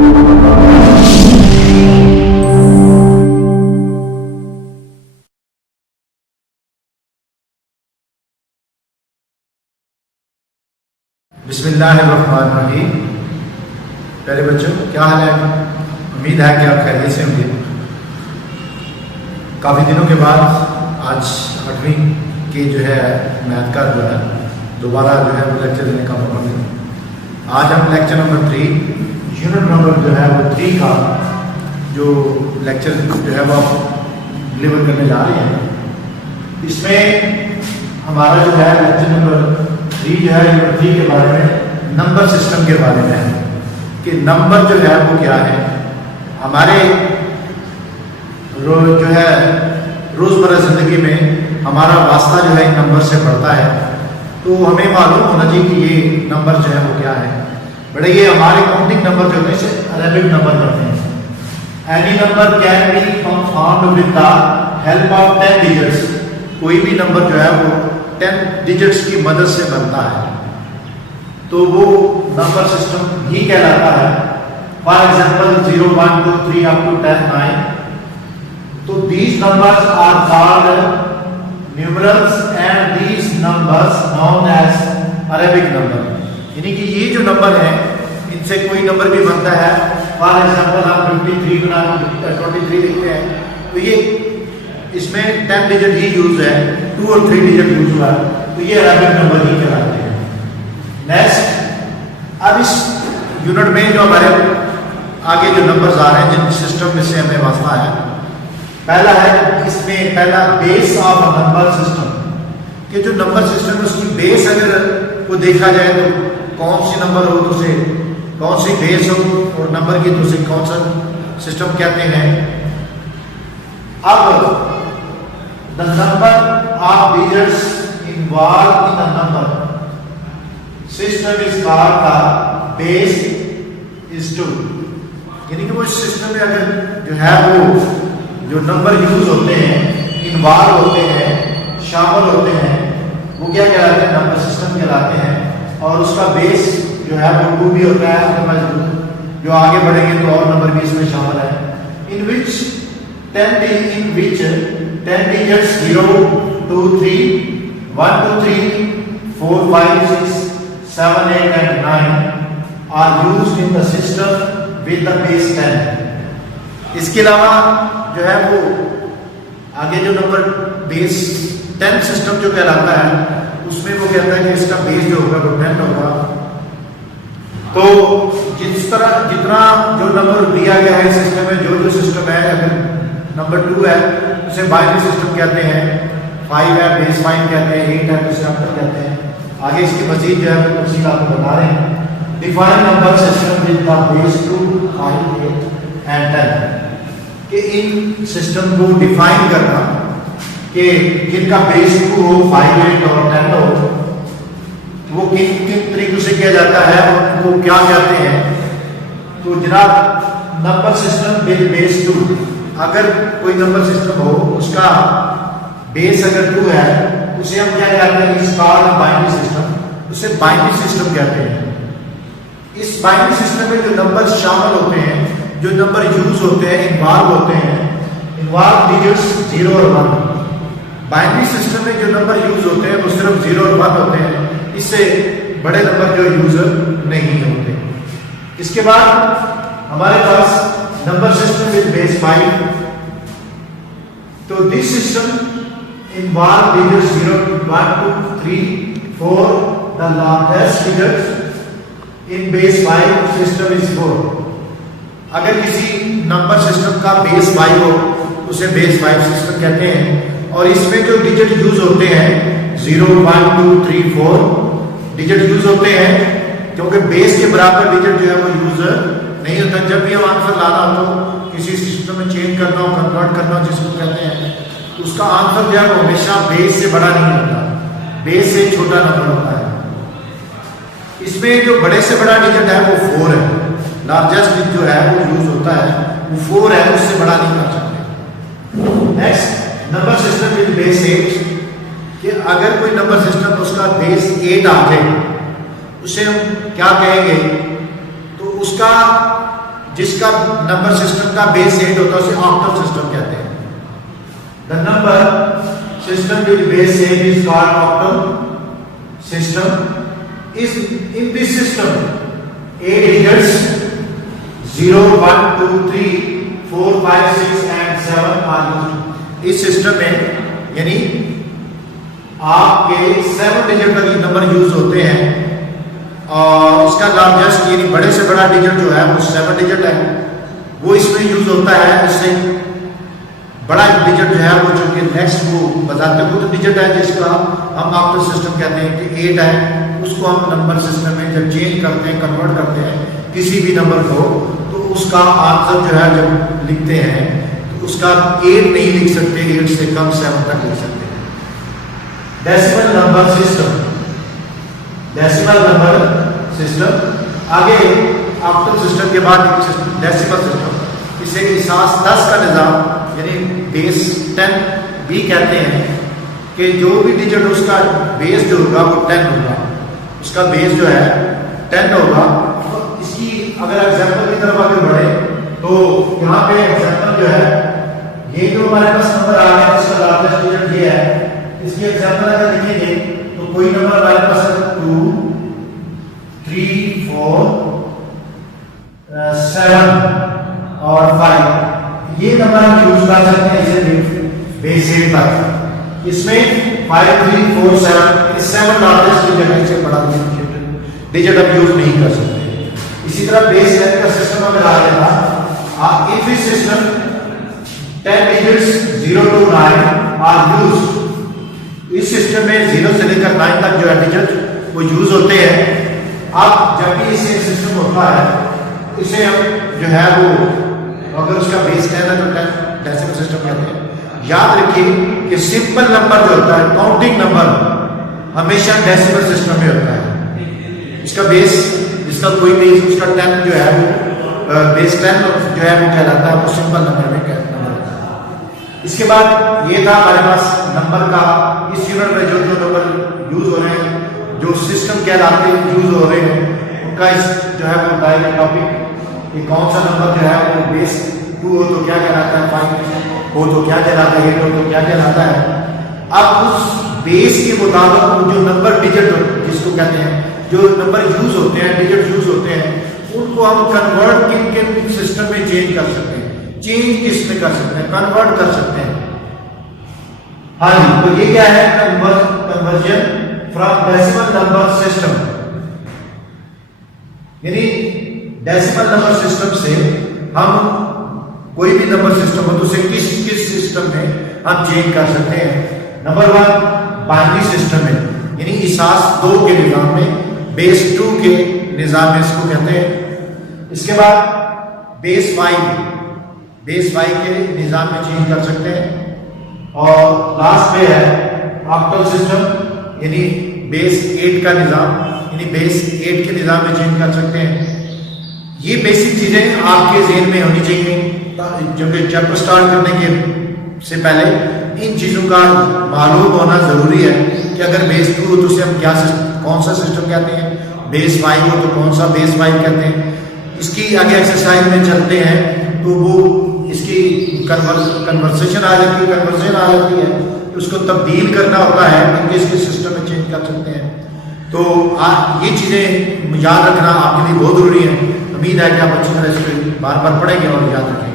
बिस्मिल्लाहिर्रहमानिर्रहीम। प्यारे बच्चों, क्या हाल है? उम्मीद है कि आप खैरियत से होंगे। काफ़ी दिनों के बाद आज 8वीं के जो है मैथ का जो है दोबारा जो है वो लेक्चर देने का मौका मिला। आज हम लेक्चर नंबर 3 यूनिट नंबर जो है वो 3 का जो लेक्चर जो है वो डिलीवर करने जा रहे हैं। इसमें हमारा जो है लेक्चर नंबर 3 जो है यूनिट 3 के बारे में नंबर सिस्टम के बारे में है कि नंबर जो है वो क्या है। हमारे जो है रोज़मर्रा ज़िंदगी में हमारा वास्ता जो है इन नंबर से बढ़ता है, तो हमें मालूम होना चाहिए कि ये नंबर जो है वो क्या है। बड़े ये हमारे काउंटिंग नंबर जो होते हैं इसे अरेबिक नंबर कहते हैं। Any number can be found with the help of 10 digits. कोई भी नंबर जो है वो 10 डिजिट्स की मदद से बनता है, तो वो नंबर सिस्टम ही कहलाता है। For example 0, 1, 2, 3 up to 10, 9। तो these numbers are called numerals and these numbers known as Arabic number. यानी कि ये जो नंबर है इनसे कोई नंबर भी बनता है। फॉर एग्जाम्पल हम 53 बना 23 लिखते हैं, तो ये इसमें 10 डिजिट ही यूज है, 2 और 3 डिजिट यूज हुआ है, तो ये अरेबिक नंबर ही कहलाते हैं। नेक्स्ट, अब इस यूनिट में जो हमारे आगे जो नंबर्स आ रहे हैं जिन सिस्टम में से हमें वास्ता है, पहला है इसमें पहला बेस ऑफ नंबर सिस्टम कि जो नंबर सिस्टम है उसकी बेस अगर को देखा जाए तो कौन सी नंबर हो तो उसे कौन सी बेस हो और नंबर की तो उसे कौन सा सिस्टम कहते हैं। अब the number of digits involve in the number system is called the base is 2। यानी कि वो सिस्टम में अगर जो है वो जो नंबर यूज होते हैं, इन्वॉल्व होते हैं, शामिल होते हैं, वो क्या कहलाते हैं? नंबर सिस्टम कहलाते हैं। और उसका बेस जो है वो 2 भी होता है। अदरवाइज जो आगे बढ़ेंगे तो और नंबर भी इसमें शामिल है। इन विच 10 digits 0, 2, 3, 1, 2, 3, 4, 5, 6, 7, 8 and 9 are used in the system with the base 10। इसके अलावा जो है वो आगे जो नंबर बेस 10 सिस्टम जो कहलाता है उसमें वो कहता है कि इसका बेस जो होगा वो 10 होगा। तो जिस तरह जितना जो नंबर दिया गया है सिस्टम में, जो सिस्टम है, अगर नंबर 2 है उसे बाइनरी सिस्टम कहते हैं, 5 है बेस 5 कहते हैं, 8 है तो उसे ऑक्टल कहते हैं। आगे इसकी मजीद जो है वो तफसील आपको बता रहे हैं। Define number system with the base 2, 5, 8 and 10 कि इन सिस्टम को डिफाइन करना कि जिनका बेस 2 हो, 5, 8 और 10 हो, वो किन किन तरीकों से किया जाता है और उनको क्या कहते हैं। तो जनाब, नंबर सिस्टम विद बेस 2, अगर कोई नंबर सिस्टम हो उसका बेस अगर 2 है उसे हम क्या कहते हैं? इस बाइनरी सिस्टम, उसे बाइनरी सिस्टम कहते हैं। इस बाइनरी सिस्टम में जो नंबर शामिल होते हैं, जो नंबर यूज होते हैं, इन्वॉल्व होते हैं, इन्वॉल्व डिजिट्स 0 और 1। बाइनरी सिस्टम में जो नंबर यूज होते हैं वो सिर्फ 0 और 1 होते हैं, इससे बड़े नंबर जो यूज नहीं होते। इसके बाद हमारे पास नंबर सिस्टम विद बेस 5। तो this system involve digits 0, 1, 2, 3, 4, the largest digits in base 5 system is 4। अगर किसी नंबर सिस्टम का बेस 5 हो उसे बेस 5 सिस्टम कहते हैं। और इसमें जो डिजिट यूज होते हैं 0, 1, 2, 3, 4 डिजिट यूज होते हैं, क्योंकि बेस के बराबर डिजिट जो है वो यूज नहीं होता। जब भी हम आंसर लाना हो तो किसी सिस्टम में चेंज करना हो, कन्वर्ट करना हो, जिसको कहते हैं, उसका आंसर जो है वो हमेशा बेस से बड़ा नहीं होता, बेस से छोटा नंबर होता है। इसमें जो बड़े से बड़ा डिजिट है वो 4 है। लार्जेस्ट डिजिट जो है वो यूज होता है वो 4 है, उससे बड़ा नहीं कर सकते। Next, number system with base 8 कि अगर कोई नंबर सिस्टम उसका बेस 8 आ जाए उसे हम क्या कहेंगे? तो उसका जिसका नंबर सिस्टम का बेस 8 होता है उसे ऑक्टल सिस्टम कहते हैं। The number system with base 8 is called octal system. इस in this system 8 digits 0 1 2 3 4 5 6 and 7 are used। इस सिस्टम में यानी आपके 7 डिजिट का नंबर यूज होते हैं और इसका लार्जेस्ट यानी बड़े से बड़ा डिजिट जो है वो 7 डिजिट है, वो इसमें यूज होता है। इससे बड़ा डिजिट जो है वो जो कि नेक्स्ट वो बताते खुद डिजिट है जिसका हम ऑक्टल सिस्टम कहते हैं कि 8 है, उसको हम नंबर सिस्टम में जब चेंज करते हैं कन्वर्ट करते हैं किसी भी नंबर को, तो उसका आंसर जो है जब लिखते हैं तो उसका 8 नहीं लिख सकते, 8 से कम 7 तक लिख सकते हैं। Decimal number system, decimal number system आगे ऑक्टल सिस्टम के बाद डेसिमल सिस्टम, इसे इसास 10 का निज़ाम यानी बेस 10 भी कहते हैं कि जो भी डिजिट उसका बेस जो होगा वो 10 होगा, उसका बेस जो है 10 होगा। तो इसकी अगर एग्जांपल की तरफ आगे बढ़े तो यहाँ पे एग्जांपल जो है ये जो हमारे पास नंबर आ गया इसका लार्जेस्ट डिजिट ये है, इसकी एग्जांपल अगर लिखेंगे तो कोई नंबर हमारे पास 2 3 4 7 और 5, ये नंबर हम यूज कर सकते हैं इसे बेस 8 तक। इसमें 5 3 4 7 लार्जेस्ट डिजिट से बड़ा डिजिट हम यूज नहीं कर सकते। इसी तरह बेस 10 का सिस्टम अगर आ गया था, if this system 10 digits 0 to 9 are used, इस सिस्टम में 0 से लेकर 9 तक जो है डिजिट वो यूज होते हैं। अब जब भी इसे सिस्टम होता है इसे हम जो है वो अगर उसका बेस 10 है तो 10 डेसिमल सिस्टम कहते हैं। याद रखिए कि सिंपल नंबर जो होता है काउंटिंग नंबर हमेशा डेसिमल सिस्टम में होता है। इसका बेस इसका कोई बेस उसका 10 जो है वो बेस 10 जो है वो कहलाता है, वो सिंपल नंबर में कहलाता है। इसके बाद ये था हमारे पास नंबर का, इस यूनिट में जो जो नंबर यूज हो रहे हैं जो सिस्टम कहलाते हैं यूज हो रहे हैं उनका इस जो है वो डायरेक्ट टॉपिक कि कौन सा नंबर जो है वो बेस 2 हो तो क्या कहलाता है, 5 हो तो क्या कहलाता है, 8 हो तो क्या कहलाता है। अब उस बेस के मुताबिक जो नंबर डिजिट जिसको कहते हैं जो नंबर यूज होते हैं डिजिट यूज होते हैं उनको हम कन्वर्ट किन किन सिस्टम में चेंज कर सकते हैं, चेंज किस में कर सकते हैं, कन्वर्ट कर सकते हैं। हाँ जी, तो ये क्या है conversion from decimal number system, यानी डेसिमल नंबर सिस्टम से हम कोई भी नंबर सिस्टम हो तो उसे किस किस सिस्टम में हम चेंज कर सकते हैं। नंबर 1 बाइनरी सिस्टम में, यानी इसास 2 के निज़ाम में, बेस 2 के निज़ाम में इसको कहते हैं। इसके बाद बेस 5 के निज़ाम में चेंज कर सकते हैं। और लास्ट में है ऑक्टल सिस्टम, यानी बेस 8 का निज़ाम, यानी बेस 8 के निज़ाम में चेंज कर सकते हैं। ये बेसिक चीजें आपके ज़हन में होनी चाहिए जबकि चैप्टर स्टार्ट करने के से पहले इन चीज़ों का मालूम होना ज़रूरी है कि अगर बेस 2 हो तो उसे हम क्या कौन सा सिस्टम कहते हैं, बेस 5 हो तो कौन सा बेस 5 कहते हैं। इसकी आगे एक्सरसाइज में चलते हैं तो वो इसकी कन्वर्सेशन आ जाती है, कन्वर्जन आ जाती है, तो उसको तब्दील करना होता है तो इसके सिस्टम में चेंज कर सकते हैं। तो ये चीज़ें याद रखना आपके लिए बहुत ज़रूरी है। उम्मीद है कि आप अच्छी तरह से बार बार पढ़ेंगे और याद रखेंगे।